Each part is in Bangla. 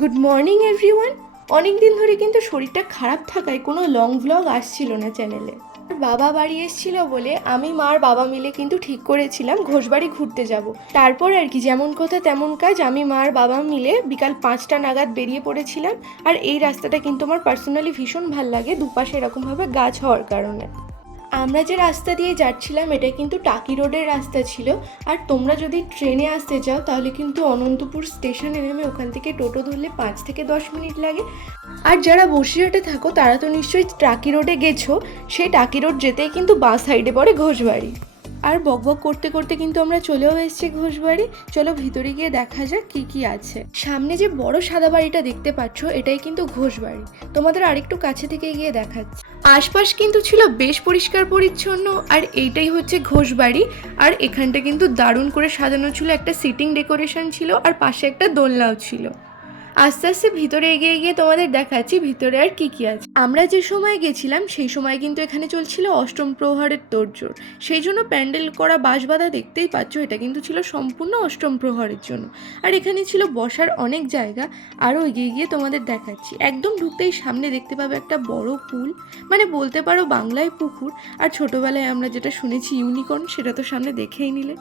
গুড মর্নিং এভরিওয়ান অনেক দিন ধরে কিন্তু শরীরটা খারাপ থাকায় কোনো লং ভ্লগ আসছিল না চ্যানেলে বাবা বাড়ি এসেছিল বলে আমি মার বাবা মিলে কিন্তু ঠিক করেছিলাম, ঘোষবাড়ি ঘুরতে যাব। তারপর আর কি, যেমন কথা তেমন কাজ, আমি মার বাবা মিলে বিকাল পাঁচটা নাগাদ বেরিয়ে পড়েছিলাম। আর এই রাস্তাটা কিন্তু আমার পার্সোনালি ভীষণ ভালো লাগে, দুপাশে এরকমভাবে গাছ হওয়ার কারণে। আমরা যে রাস্তা দিয়ে যাচ্ছিলাম, এটা কিন্তু টাকি রোডের রাস্তা ছিল। আর তোমরা যদি ট্রেনে আসতে চাও তাহলে কিন্তু অনন্তপুর স্টেশনে নেমে ওখান থেকে টোটো ধরলে পাঁচ থেকে দশ মিনিট লাগে। আর যারা বসিরহাটে থাকো, তারা তো নিশ্চয়ই টাকি রোডে গেছো। সেই টাকি রোড যেতেই কিন্তু বাস সাইডে পড়ে ঘোষবাড়ি। আর বকবক করতে করতে কিন্তু আমরা চলেও এসেছি ঘোষবাড়ি। চলো ভিতরে গিয়ে দেখা যাক কি কি আছে। সামনে যে বড় সাদা বাড়িটা দেখতে পাচ্ছ, এটাই কিন্তু ঘোষবাড়ি। তোমাদের আরেকটু কাছে থেকে গিয়ে দেখাচ্ছি। আশপাশ কিন্তু ছিল বেশ পরিষ্কার পরিচ্ছন্ন, আর এইটাই হচ্ছে ঘোষবাড়ি। আর এখানটা কিন্তু দারুণ করে সাজানো ছিল, একটা সিটিং ডেকোরেশন ছিল, আর পাশে একটা দোলনাও ছিল। আস্তে আস্তে ভিতরে এগিয়ে গিয়ে তোমাদের দেখাচ্ছি ভিতরে আর কি কি আছে। আমরা যে সময় গেছিলাম, সেই সময় কিন্তু এখানে চলছিল অষ্টম প্রহরের তোড়জোড়। সেই জন্য প্যান্ডেল করা বাঁশবাঁধা দেখতেই পাচ্ছ, এটা কিন্তু ছিল সম্পূর্ণ অষ্টম প্রহরের জন্য। আর এখানে ছিল বসার অনেক জায়গা, আরও এগিয়ে গিয়ে তোমাদের দেখাচ্ছি। একদম ঢুকতেই সামনে দেখতে পাবে একটা বড় পুল মানে বলতে পারো বাংলায় পুকুর। আর ছোটোবেলায় আমরা যেটা শুনেছি ইউনিকর্ন, সেটা তো সামনে দেখেই নিলে।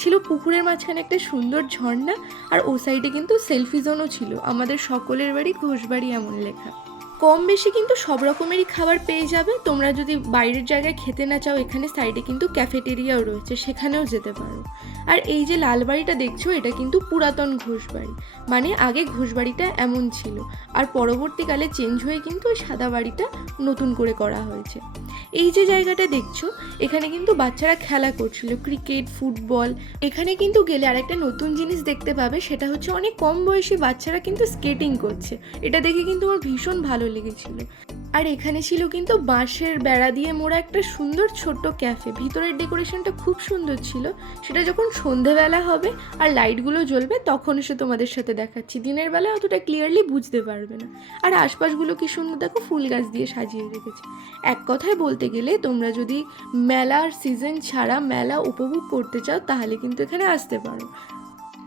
ছিল পুকুরের মাঝখানে একটা সুন্দর ঝর্ণা, আর ও সাইডে কিন্তু সেলফি জোনও ছিল। আমাদের সকলের বাড়ি ঘোষবাড়ি এমন লেখা। কম বেশি কিন্তু সব রকমেরই খাবার পেয়ে যাবে। তোমরা যদি বাইরের জায়গায় খেতে না চাও, এখানে সাইডে কিন্তু ক্যাফেটেরিয়াও রয়েছে, সেখানেও যেতে পারো। আর এই যে লাল বাড়িটা দেখছ, এটা কিন্তু পুরাতন ঘোষবাড়ি। মানে আগে ঘোষবাড়িটা এমন ছিল। আর পরবর্তীকালে চেঞ্জ হয়ে কিন্তু ওই সাদা বাড়িটা নতুন করে করা হয়েছে। এই যে জায়গাটা দেখছ, এখানে কিন্তু বাচ্চারা খেলা করছিল ক্রিকেট ফুটবল এখানে কিন্তু গেলে আর একটা নতুন জিনিস দেখতে পাবে, সেটা হচ্ছে অনেক কম বয়সী বাচ্চারা কিন্তু স্কেটিং করছে। এটা দেখে কিন্তু আমার ভীষণ ভালো লেগেছিল। আর এখানে ছিল কিন্তু বাঁশের বেড়া দিয়ে মোড়া একটা সুন্দর ছোট্ট ক্যাফে। ভিতরের ডেকোরেশনটা খুব সুন্দর ছিল। সেটা যখন সন্ধেবেলা হবে আর লাইটগুলো জ্বলবে, তখন এসে তোমাদের সাথে দেখাচ্ছি। দিনের বেলা অতটা ক্লিয়ারলি বুঝতে পারবে না। আর আশপাশগুলো কি সুন্দর, দেখো ফুল গাছ দিয়ে সাজিয়ে রেখেছে। এক কথায় বলতে গেলে, তোমরা যদি মেলার সিজন ছাড়া মেলা উপভোগ করতে চাও, তাহলে কিন্তু এখানে আসতে পারো।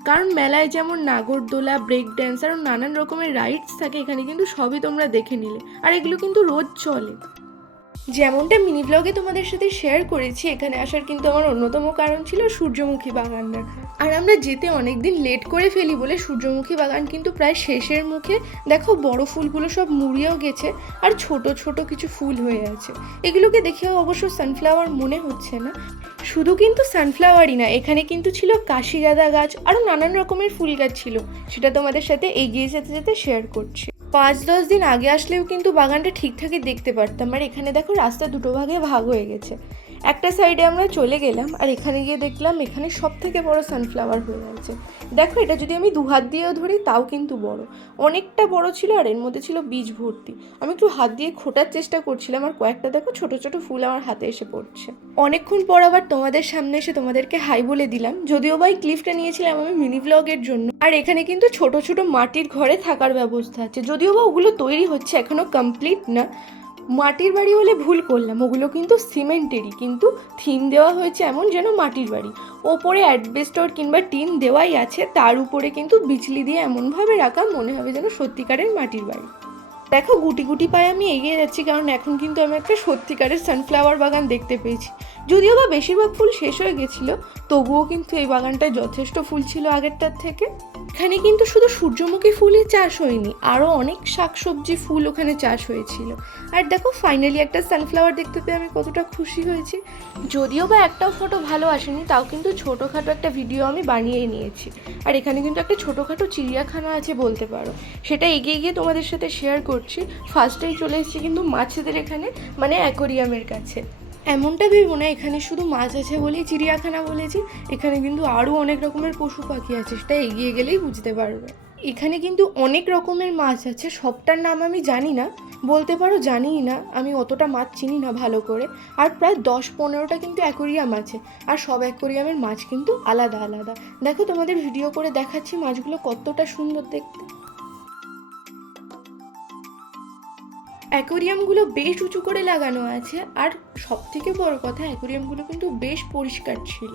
কারণ মেলায় যেমন নাগরদোলা ব্রেক ড্যান্স আরও নানান রকমের রাইডস থাকে এখানে কিন্তু সবই তোমরা দেখে নিলে। আর এগুলো কিন্তু রোজ চলে। যেমনটা মিনি ব্লগে তোমাদের সাথে শেয়ার করেছি, এখানে আসার কিন্তু আমার অন্যতম কারণ ছিল সূর্যমুখী বাগান দেখা। আর আমরা যেতে অনেক দিন লেট করে ফেলি বলে সূর্যমুখী বাগান কিন্তু প্রায় শেষের মুখে। দেখো, বড় ফুলগুলো সব মুড়িয়েও গেছে আর ছোট ছোট কিছু ফুল হয়ে আছে। এগুলোকে দেখেও অবশ্য সানফ্লাওয়ার মনে হচ্ছে না। শুধু কিন্তু সানফ্লাওয়ারই না, এখানে কিন্তু ছিল কাশিগাদা গাছ আরও নানান রকমের ফুল গাছ ছিল। সেটা তোমাদের সাথে এগিয়ে যেতে যেতে শেয়ার করছি। পাঁচ দশ দিন আগে আসলেও কিন্তু বাগানটা ঠিকঠাকই দেখতে পারতাম। আর এখানে দেখো রাস্তা দুটো ভাগে ভাগ হয়ে গেছে। একটা সাইডে আমরা চলে গেলাম আর এখানে গিয়ে দেখলাম এখানে সব থেকে বড় সানফ্লাওয়ার হয়ে আছে দেখো, এটা যদি আমি দু হাত দিয়েও ধরি, তাও কিন্তু বড়। অনেকটা বড় ছিল আর এর মধ্যে ছিল বীজ ভর্তি। আমি একটু হাত দিয়ে খোটার চেষ্টা করছিলাম আর কয়েকটা দেখো ছোট ছোট ফুল আমার হাতে এসে পড়ছে। অনেকক্ষণ পর আবার তোমাদের সামনে এসে তোমাদেরকে হাই বলে দিলাম। যদিও বা এই ক্লিপটা নিয়েছিলাম আমি মিনি ব্লগের জন্য। আর এখানে কিন্তু ছোট ছোট মাটির ঘরে থাকার ব্যবস্থা আছে। যদিও বা ওগুলো তৈরি হচ্ছে এখনও কমপ্লিট না। মাটির বাড়ি হলে ভুল করলাম, ওগুলো কিন্তু সিমেন্টেরই, কিন্তু থিম দেওয়া হয়েছে এমন যেন মাটির বাড়ি। ওপরে অ্যাডবেস্টর কিংবা টিন দেওয়াই আছে, তার উপরে কিন্তু বিচলি দিয়ে এমনভাবে রাখা মনে হবে যেন সত্যিকারের মাটির বাড়ি। দেখো, গুটি গুটি পায়ে আমি এগিয়ে যাচ্ছি, কারণ এখন কিন্তু আমি একটা সত্যিকারের সানফ্লাওয়ার বাগান দেখতে পেয়েছি। যদিও বা বেশিরভাগ ফুল শেষ হয়ে গেছিল, তবুও কিন্তু এই বাগানটায় যথেষ্ট ফুল ছিল আগেরটার থেকে। এখানে কিন্তু শুধু সূর্যমুখী ফুলই চাষ হয়নি আরও অনেক শাকসবজি ফুল ওখানে চাষ হয়েছিল। আর দেখো ফাইনালি একটা সানফ্লাওয়ার দেখতে পেয়ে আমি কতটা খুশি হয়েছি। যদিও বা একটাও ফটো ভালো আসেনি, তাও কিন্তু ছোটোখাটো একটা ভিডিও আমি বানিয়ে নিয়েছি। আর এখানে কিন্তু একটা ছোটোখাটো চিড়িয়াখানা আছে বলতে পারো। সেটা এগিয়ে গিয়ে তোমাদের সাথে শেয়ার করছি। ফার্স্টেই চলে এসেছি কিন্তু মাছেদের এখানে মানে অ্যাকোরিয়ামের কাছে। এমনটা ভেবো না, এখানে শুধু মাছ আছে বলেই চিড়িয়াখানা বলেছি, এখানে কিন্তু আরও অনেক রকমের পশু পাখি আছে, সেটা এগিয়ে গেলেই বুঝতে পারবে। এখানে কিন্তু অনেক রকমের মাছ আছে, সবটার নাম আমি জানি না, বলতে পারো জানিই না, আমি অতটা মাছ চিনি না ভালো করে। আর প্রায় দশ পনেরোটা কিন্তু অ্যাকোরিয়াম আছে, আর সব অ্যাকোরিয়ামের মাছ কিন্তু আলাদা আলাদা। দেখো তোমাদের ভিডিও করে দেখাচ্ছি মাছগুলো কতটা সুন্দর দেখতে। অ্যাকোরিয়ামগুলো বেশ উঁচু করে লাগানো আছে, আর সব থেকে বড় কথা, অ্যাকোরিয়ামগুলো কিন্তু বেশ পরিষ্কার ছিল।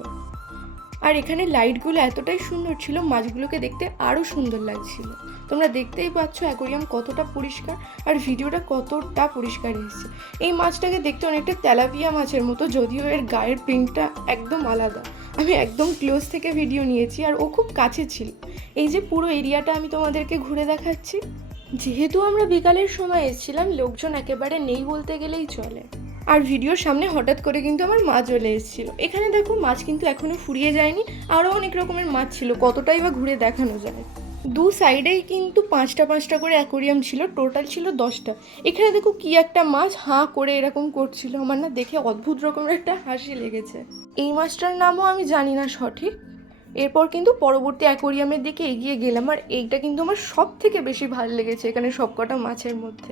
আর এখানে লাইটগুলো এতটাই সুন্দর ছিল, মাছগুলোকে দেখতে আরও সুন্দর লাগছিল। তোমরা দেখতেই পাচ্ছ অ্যাকোরিয়াম কতটা পরিষ্কার, আর ভিডিওটা কতটা পরিষ্কার এসেছে। এই মাছটাকে দেখতে অনেকটা তেলাপিয়া মাছের মতো, যদিও এর গায়ের প্রিন্টটা একদম আলাদা। আমি একদম ক্লোজ থেকে ভিডিও নিয়েছি, আর ও খুব কাছে ছিল। এই যে পুরো এরিয়াটা আমি তোমাদেরকে ঘুরে দেখাচ্ছি। যেহেতু আমরা বিকালের সময় এসেছিলাম, লোকজন একেবারে নেই বলতে গেলেই চলে। আর ভিডিওর সামনে হঠাৎ করে কিন্তু আমার মা চলে এসেছিল। এখানে দেখো, মাছ কিন্তু এখনও ফুরিয়ে যায়নি। আরও অনেক রকমের মাছ ছিল, কতটাই বা ঘুরে দেখানো যায়। দু সাইডেই কিন্তু পাঁচটা পাঁচটা করে অ্যাকোরিয়াম ছিল, টোটাল ছিল দশটা। এখানে দেখো কি একটা মাছ হাঁ করে এরকম করছিল, আমার না দেখে অদ্ভুত রকমের একটা হাসি লেগেছে। এই মাছটার নামও আমি জানি না সঠিক। এরপর কিন্তু পরবর্তী অ্যাকোরিয়ামের দিকে এগিয়ে গেলাম, আর এইটা কিন্তু আমার সব থেকে বেশি ভালো লেগেছে এখানে সবকটা মাছের মধ্যে।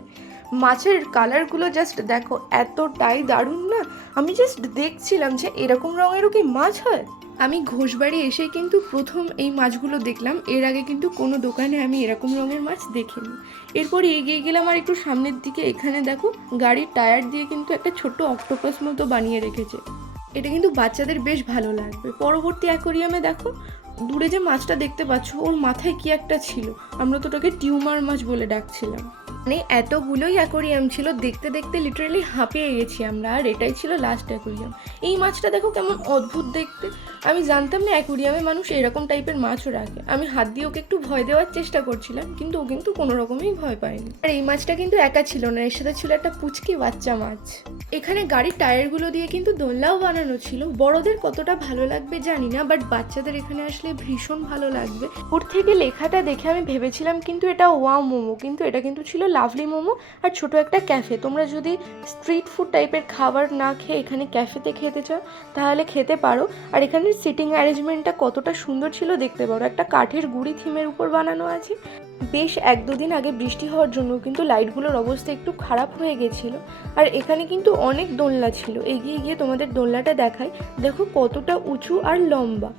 মাছের কালারগুলো জাস্ট দেখো এতটাই দারুণ না, আমি জাস্ট দেখছিলাম যে এরকম রঙেরও কি মাছ হয়? আমি ঘোষবাড়ি এসে কিন্তু প্রথম এই মাছগুলো দেখলাম, এর আগে কিন্তু কোনো দোকানে আমি এরকম রঙের মাছ দেখিনি। এরপর এগিয়ে গেলাম আর একটু সামনের দিকে, এখানে দেখো গাড়ির টায়ার দিয়ে কিন্তু একটা ছোট্ট অক্টোপাস মতো বানিয়ে রেখেছে। এটা কিন্তু বাচ্চাদের বেশ ভালো লাগবে। পরবর্তী অ্যাকোরিয়ামে দেখো, দূরে যে মাছটা দেখতে পাচ্ছ, ওর মাথায় কি একটা ছিল? আমরা তো ওটাকে টিউমার মাছ বলে ডাকছিলাম। মানে এতগুলোই অ্যাকোরিয়াম ছিল, দেখতে দেখতে লিটারালি হাঁপিয়ে গেছি আমরা, আর এটাই ছিল লাস্ট অ্যাকোরিয়াম এই মাছটা দেখো কেমন অদ্ভুত দেখতে। আমি জানতাম না অ্যাকোরিয়ামে মানুষ এরকম টাইপের মাছও রাখে। আমি হাত দিয়ে ওকে একটু ভয় দেওয়ার চেষ্টা করছিলাম, কিন্তু ও কিন্তু কোনো রকমই ভয় পায়নি। আর এই মাছটা কিন্তু একা ছিল না, এর সাথে ছিল একটা পুচকি বাচ্চা মাছ। এখানে গাড়ির টায়ারগুলো দিয়ে কিন্তু দোলনাও বানানো ছিল। বড়দের কতটা ভালো লাগবে জানি না বাট বাচ্চাদের এখানে আসলে ভীষণ ভালো লাগবে। ওর থেকে লেখাটা দেখে আমি ভেবেছিলাম কিন্তু এটা ওয়াও মোমো, কিন্তু এটা কিন্তু ছিল লাভলি মোমো আর ছোট একটা ক্যাফে। তোমরা যদি স্ট্রিট ফুড টাইপের খাবার না খেয়ে এখানে ক্যাফেতে খেতে চাও, তাহলে খেতে পারো। আর এখানের সিটিং অ্যারেঞ্জমেন্টটা কতটা সুন্দর ছিল দেখতে পারো। একটা কাঠের গুড়ি থিমের উপর বানানো আছে। বেশ এক দুদিন আগে বৃষ্টি হওয়ার জন্য কিন্তু লাইটগুলোর অবস্থা একটু খারাপ হয়ে গেছিল। আর এখানে কিন্তু অনেক দোলনা ছিল। এগিয়ে গিয়ে তোমাদের দোলনাটা দেখাই। দেখো কতটা উঁচু আর লম্বা।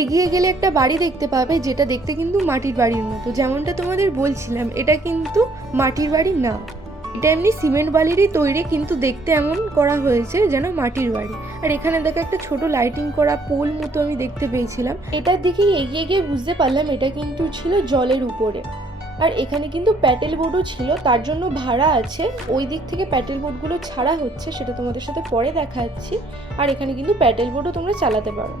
এগিয়ে গেলে একটা বাড়ি দেখতে পাবে, যেটা দেখতে কিন্তু মাটির বাড়ির মতো। যেমনটা তোমাদের বলছিলাম, এটা কিন্তু মাটির বাড়ি না। এটা এমনি সিমেন্ট বালিরই তৈরি, কিন্তু দেখতে এমন করা হয়েছে যেন মাটির বাড়ি। আর এখানে দেখো একটা ছোট লাইটিং করা পোল মতো আমি দেখতে পেয়েছিলাম। এটার দিকেই এগিয়ে গিয়ে বুঝতে পারলাম এটা কিন্তু ছিল জলের উপরে। আর এখানে কিন্তু প্যাটেল বোর্ডও ছিল, তার জন্য ভাড়া আছে। ওই দিক থেকে প্যাটেল বোর্ডগুলো ছাড়া হচ্ছে, সেটা তোমাদের সাথে পরে দেখাচ্ছি। আর এখানে কিন্তু প্যাটেল বোর্ডও তোমরা চালাতে পারো।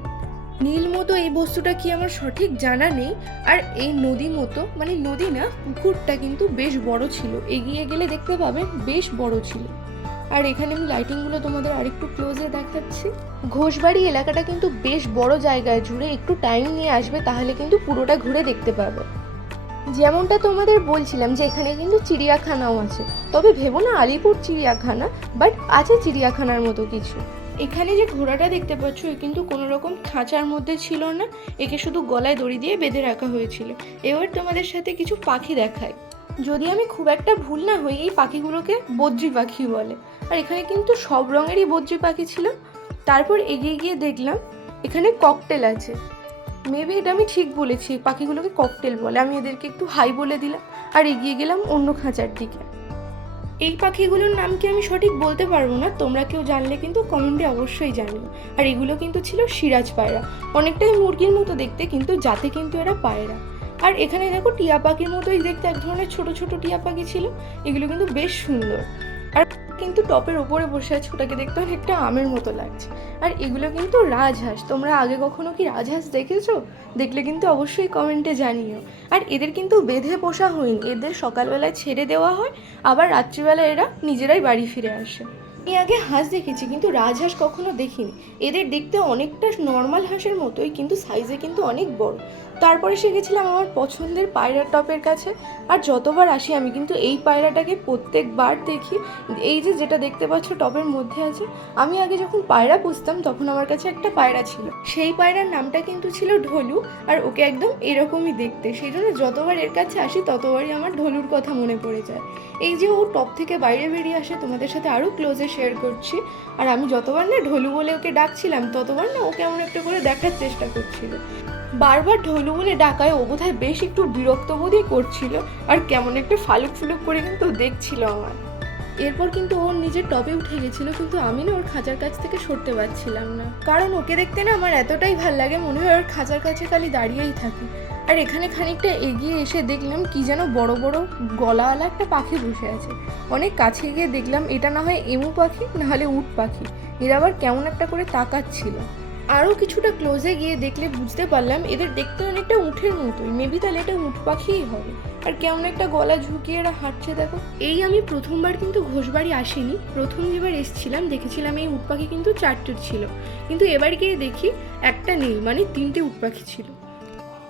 নীল মতো এই বস্তুটা কি আমার সঠিক জানা নেই? আর এই নদী মতো মানে নদী না, পুকুরটা কিন্তু বেশ বড় ছিল। এগিয়ে গেলে দেখতে পাবেন বেশ বড় ছিল। আর এখানে আমি লাইটিংগুলো তোমাদের আরেকটু ক্লোজে দেখাচ্ছি। ঘোষবাড়ি এলাকাটা কিন্তু বেশ বড় জায়গায় জুড়ে একটু টাইম নিয়ে আসবে, তাহলে কিন্তু পুরোটা ঘুরে দেখতে পাবে। যেমনটা তোমাদের বলছিলাম যে এখানে কিন্তু চিড়িয়াখানাও আছে। তবে ভেবো না, আলিপুর চিড়িয়াখানা বাট আছে চিড়িয়াখানার মতো কিছু। এখানে যে ঘোড়াটা দেখতে পাচ্ছ, এ কিন্তু কোনো রকম খাঁচার মধ্যে ছিল না। একে শুধু গলায় দড়ি দিয়ে বেঁধে রাখা হয়েছিল। এবার তোমাদের সাথে কিছু পাখি দেখায় যদি আমি খুব একটা ভুল না হই, এই পাখিগুলোকে বদ্রি পাখি বলে। আর এখানে কিন্তু সব রঙেরই বদ্রি পাখি ছিল। তারপর এগিয়ে গিয়ে দেখলাম, এখানে ককটেল আছে। মেবি এটা আমি ঠিক বলেছি পাখিগুলোকে ককটেল বলে। আমি এদেরকে একটু হাই বলে দিলাম, আর এগিয়ে গেলাম অন্য খাঁচার দিকে। এই পাখিগুলোর নাম কি আমি সঠিক বলতে পারব না? তোমরা কেউ জানলে কিন্তু কমেন্টে অবশ্যই জানবে আর এগুলো কিন্তু ছিল সিরাজ পায়রা। অনেকটাই মুরগির মতো দেখতে কিন্তু, যাতে কিন্তু এরা পায়রা। আর এখানে দেখো টিয়া পাখির মতোই দেখতে, এক ধরনের ছোট ছোট টিয়া পাখি ছিল। এগুলো কিন্তু বেশ সুন্দর। কিন্তু টপের ওপরে বসে আছে, ওটাকে দেখতে অনেকটা আমের মতো লাগছে। আর এগুলো কিন্তু রাজহাঁস। তোমরা আগে কখনো কি রাজহাঁস দেখেছ? দেখলে কিন্তু অবশ্যই কমেন্টে জানিও। আর এদের কিন্তু বেঁধে পোষা হয়নি। এদের সকালবেলায় ছেড়ে দেওয়া হয়, আবার রাত্রিবেলা এরা নিজেরাই বাড়ি ফিরে আসে। আমি আগে হাঁস দেখেছি, কিন্তু রাজহাঁস কখনো দেখিনি। এদের দেখতে অনেকটা নর্মাল হাঁসের মতোই, কিন্তু সাইজে কিন্তু অনেক বড়। তারপরে সে গেছিলাম আমার পছন্দের পায়রা টপের কাছে। আর যতবার আসি, আমি কিন্তু এই পায়রাটাকে প্রত্যেকবার দেখি। এই যে যেটা দেখতে পাচ্ছ টপের মধ্যে আছে, আমি আগে যখন পায়রা পুষতাম, তখন আমার কাছে একটা পায়রা ছিল। সেই পায়রার নামটা কিন্তু ছিল ঢোলু, আর ওকে একদম এরকমই দেখতে। সেই জন্য যতবার এর কাছে আসি, ততবারই আমার ঢোলুর কথা মনে পড়ে যায়। এই যে ও টপ থেকে বাইরে বেরিয়ে আসে, তোমাদের সাথে আরও ক্লোজে শেয়ার করছি। আর আমি যতবার না ঢোলু বলে ওকে ডাকছিলাম, ততবার না ও কেমন একটা করে দেখার চেষ্টা করছিল। বারবার ঢোলু বলে ডাকায় ও বোধহয় বেশ একটু বিরক্ত বোধই করছিল আর কেমন একটা ফালুক ফুলুক করে কিন্তু দেখছিল আমার। এরপর কিন্তু ওর নিজের টবে উঠে গেছিল, কিন্তু আমি না ওর খাঁচার কাছ থেকে সরতে পারছিলাম না। কারণ ওকে দেখতে না আমার এতটাই ভালো লাগে, মনে হয় ওর খাঁচার কাছে খালি দাঁড়িয়েই থাকি। আর এখানে খানিকটা এগিয়ে এসে দেখলাম কি যেন বড় বড় গলাওয়ালা একটা পাখি বসে আছে। অনেক কাছে গিয়ে দেখলাম এটা না হয় এমু পাখি, না হলে উট পাখি। এরা আবার কেমন একটা করে তাকাচ্ছিল। আরও কিছুটা ক্লোজে গিয়ে দেখলে বুঝতে পারলাম এদের দেখতে অনেকটা উঠের মতোই। মেবি তাহলে এটা উট পাখিই হবে। আর কেমন একটা গলা ঝুঁকিয়ে এরা হাঁটছে দেখো। এই আমি প্রথমবার কিন্তু ঘোষবাড়ি আসিনি। প্রথম যেবার এসেছিলাম, দেখেছিলাম এই উট পাখি কিন্তু চারটের ছিল। কিন্তু এবার গিয়ে দেখি একটা নেই মানে তিনটে উট পাখি ছিল।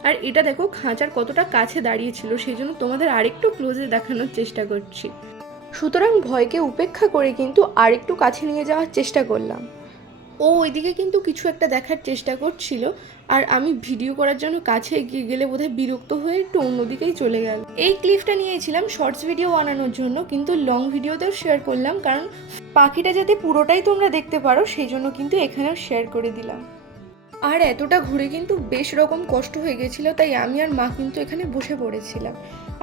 আর এটা দেখো, খাঁচার কতটা কাছে দাঁড়িয়েছিল, সেই জন্য তোমাদের আরেকটু ক্লোজে দেখানোর চেষ্টা করছি। সুতরাং ভয়কে উপেক্ষা করে কিন্তু আরেকটু কাছে নিয়ে যাওয়ার চেষ্টা করলাম। ও ওইদিকে কিন্তু কিছু একটা দেখার চেষ্টা করছিল, আর আমি ভিডিও করার জন্য কাছে এগিয়ে গেলে বোধহয় বিরক্ত হয়ে একটু অন্যদিকেই চলে গেল। এই ক্লিপটা নিয়েছিলাম শর্টস ভিডিও বানানোর জন্য, কিন্তু লং ভিডিওতেও শেয়ার করলাম, কারণ পাখিটা যাতে পুরোটাই তোমরা দেখতে পারো, সেই জন্য কিন্তু এখানেও শেয়ার করে দিলাম। আর এতটা ঘুরে কিন্তু বেশ রকম কষ্ট হয়ে গেছিল, তাই আমি আর মা কিন্তু এখানে বসে পড়েছিলাম।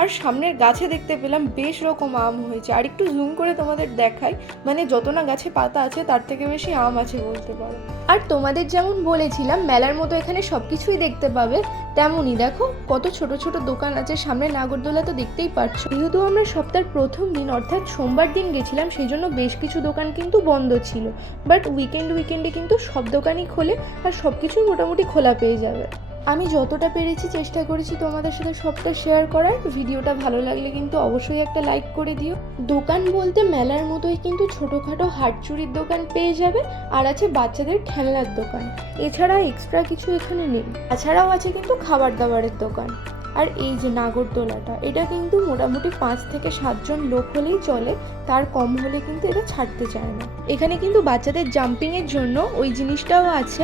আর সামনের গাছে দেখতে পেলাম বেশ রকম আম হয়েছে। আর একটু জুম করে তোমাদের দেখাই মানে যত না গাছে পাতা আছে, তার থেকে বেশি আম আছে বলতে পারো। আর তোমাদের যেমন বলেছিলাম, মেলার মতো এখানে সব কিছুই দেখতে পাবে, তেমনই দেখো, কত ছোট ছোট দোকান আছে, সামনে নাগরদোলা তো দেখতেই পাচ্ছ যেহেতু আমরা সপ্তাহের প্রথম দিন, অর্থাৎ সোমবার দিন গেছিলাম, সেই জন্য বেশ কিছু দোকান কিন্তু বন্ধ ছিল। বাট উইকেন্ড উইকেন্ডে কিন্তু সব দোকানই খোলে, আর সব কিছুই মোটামুটি খোলা পেয়ে যাবে। আমি যতটা পেরেছি চেষ্টা করেছি তোমাদের সাথে সবটা শেয়ার করার। ভিডিওটা ভালো লাগলে কিন্তু অবশ্যই একটা লাইক করে দিও। দোকান বলতে মেলার মতোই কিন্তু ছোটোখাটো হাট চুরির দোকান পেয়ে যাবে আর আছে বাচ্চাদের খেলনার দোকান। এছাড়া এক্সট্রা কিছু এখানে নেই। তাছাড়াও আছে কিন্তু খাবার দাবারের দোকান। আর এই যে নাগরদোলাটা, এটা কিন্তু মোটামুটি পাঁচ থেকে সাতজন লোক হলেই চলে, তার কম হলে কিন্তু এটা ছাড়তে চায় না। এখানে কিন্তু বাচ্চাদের জাম্পিংয়ের জন্য ওই জিনিসটাও আছে।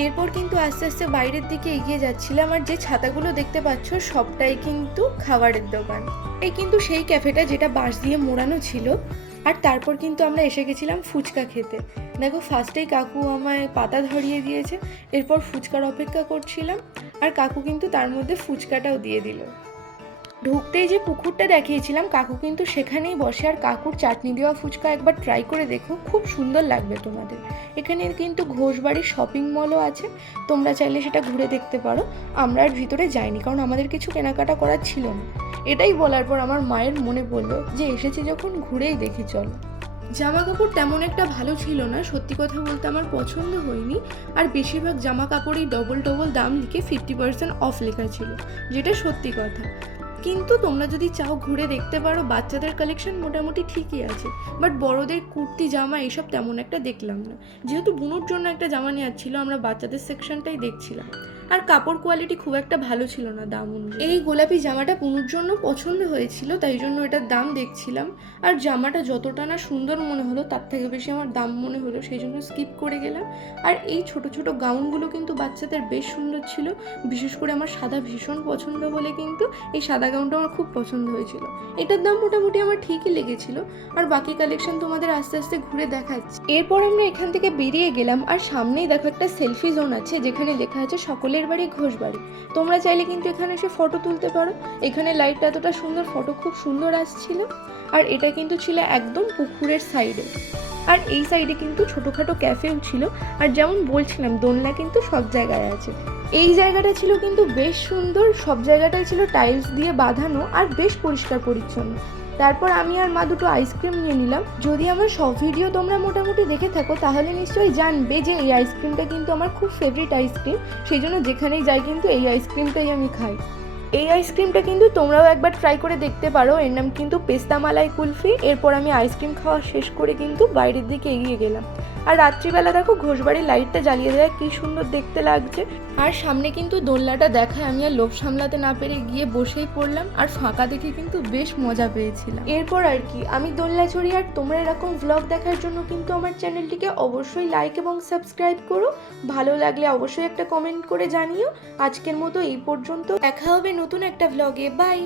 এরপর কিন্তু আস্তে আস্তে বাইরের দিকে এগিয়ে যাচ্ছিলাম আর যে ছাতাগুলো দেখতে পাচ্ছ সবটাই কিন্তু খাবারের দোকান। এই কিন্তু সেই ক্যাফেটা যেটা বাঁশ দিয়ে মোড়ানো ছিল। আর তারপর কিন্তু আমরা এসে গেছিলাম ফুচকা খেতে। দেখো ফার্স্টেই কাকু আমায় পাতা ধরিয়ে দিয়েছে, এরপর ফুচকার অপেক্ষা করছিলাম। আর কাকু কিন্তু তার মধ্যে ফুচকাটাও দিয়ে দিল। ঢুকতেই যে পুকুরটা দেখিয়েছিলাম, কাকু কিন্তু সেখানেই বসে। আর কাকুর চাটনি দেওয়া ফুচকা একবার ট্রাই করে দেখো, খুব সুন্দর লাগবে তোমাদের। এখানে কিন্তু ঘোষবাড়ির শপিং মলও আছে, তোমরা চাইলে সেটা ঘুরে দেখতে পারো। আমরা আর ভিতরে যাইনি, কারণ আমাদের কিছু কেনাকাটা করার ছিল না। এটাই বলার পর আমার মায়ের মনে পড়ল যে এসেছি যখন ঘুরেই দেখি, চলো। জামা কাপড় তেমন একটা ভালো ছিল না, সত্যি কথা বলতে আমার পছন্দ হয়নি। আর বেশিরভাগ জামা কাপড়ই ডবল ডবল দাম লিখে ফিফটি পার্সেন্ট অফ লেখা ছিল, যেটা সত্যি কথা। কিন্তু তোমরা যদি চাও ঘুরে দেখতে পারো, বাচ্চাদের কালেকশন মোটামুটি ঠিকই আছে। বাট বড়দের কুর্তি, জামা এসব তেমন একটা দেখলাম না। যেহেতু বুনোর জন্য একটা জামা নেওয়ার ছিল, আমরা বাচ্চাদের সেকশনটাই দেখছিলাম। আর কাপড় কোয়ালিটি খুব একটা ভালো ছিল না দাম অনুযায়ী। এই গোলাপি জামাটা পুনুর জন্য পছন্দ হয়েছিল, তাই জন্য এটার দাম দেখছিলাম। আর জামাটা যতটা না সুন্দর মনে হলো, তার থেকে বেশি আমার দাম মনে হলো, সেই জন্য স্কিপ করে গেলাম। আর এই ছোট ছোট গাউনগুলো কিন্তু বাচ্চাদের বেশ সুন্দর ছিল, বিশেষ করে আমার সাদা ভীষণ পছন্দ বলে কিন্তু এই সাদা গাউনটা আমার খুব পছন্দ হয়েছিল। এটার দাম মোটামুটি আমার ঠিকই লেগেছিল, আর বাকি কালেকশন তোমাদের আস্তে আস্তে ঘুরে দেখাচ্ছি। এরপর আমরা এখান থেকে বেরিয়ে গেলাম, আর সামনেই দেখো একটা সেলফি জোন আছে, যেখানে লেখা আছে, সকলের বাড়ি, ঘোষ বাড়ি। তোমরা চাইলে কিন্তু এখানে এসে ফটো তুলতে পারো। এখানে লাইটটা এতটা সুন্দর ফটো খুব সুন্দর আসছিল। আর এটা কিন্তু ছিল একদম পুকুরের সাইডে আর এই সাইডে কিন্তু ছোটোখাটো ক্যাফেও ছিল। আর যেমন বলছিলাম, দোলনা কিন্তু সব জায়গায় আছে। এই জায়গাটা ছিল কিন্তু বেশ সুন্দর। সব জায়গাটাই ছিল টাইলস দিয়ে বাঁধানো আর বেশ পরিষ্কার পরিচ্ছন্ন তারপর আমি আর মা দুটো আইসক্রিম নিয়ে নিলাম। যদি আমার সব ভিডিও তোমরা মোটামুটি দেখে থাকো, তাহলে নিশ্চয়ই জানবে যে এই আইসক্রিমটা কিন্তু আমার খুব ফেভারিট আইসক্রিম সেই জন্য যেখানেই যাই কিন্তু এই আইসক্রিমটাই আমি খাই। এই আইসক্রিমটা কিন্তু তোমরাও একবার ট্রাই করে দেখতে পারো। এর নাম কিন্তু পেস্তা মালাই কুলফি। এরপর আমি আইসক্রিম খাওয়া শেষ করে কিন্তু বাইরের দিকে এগিয়ে গেলাম। আর রাত্রিবেলা দেখো ঘোষবাড়ির লাইটটা জ্বালিয়ে দেয় কি সুন্দর দেখতে লাগছে। আর সামনে কিন্তু দোলনাটা দেখায় আমি আর লোভ সামলাতে না পেরে গিয়ে বসেই পড়লাম আর ফাঁকা দেখে কিন্তু বেশ মজা পেয়েছিলাম। এরপর আর কি আমি দোলনা চড়ি আর তোমরা এরকম ভ্লগ দেখার জন্য কিন্তু আমার চ্যানেলটিকে অবশ্যই লাইক এবং সাবস্ক্রাইব করো। ভালো লাগলে অবশ্যই একটা কমেন্ট করে জানিও। আজকের মতো এই পর্যন্ত। দেখা হবে নতুন একটা ভ্লগে বাই